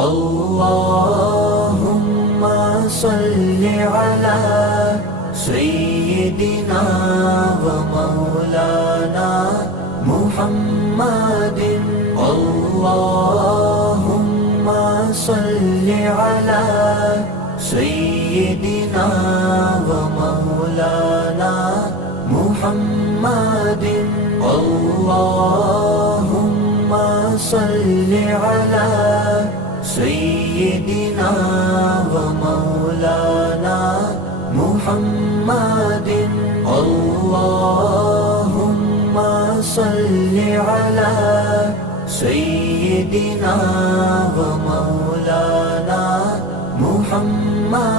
अल्लाहुम्मा सल्लि अला सय्यिदिना व मौलाना मुहम्मदिन। अल्लाहुम्मा सल्लि अला सय्यिदिना व मौलाना मुहम्मदिन। अल्लाहुम्मा सल्लि अला सय्यिदिना व मौलाना मुहम्मदिन। अल्लाहुम्मा सल्लि अला सय्यिदिना व मौलाना मुहम्मद।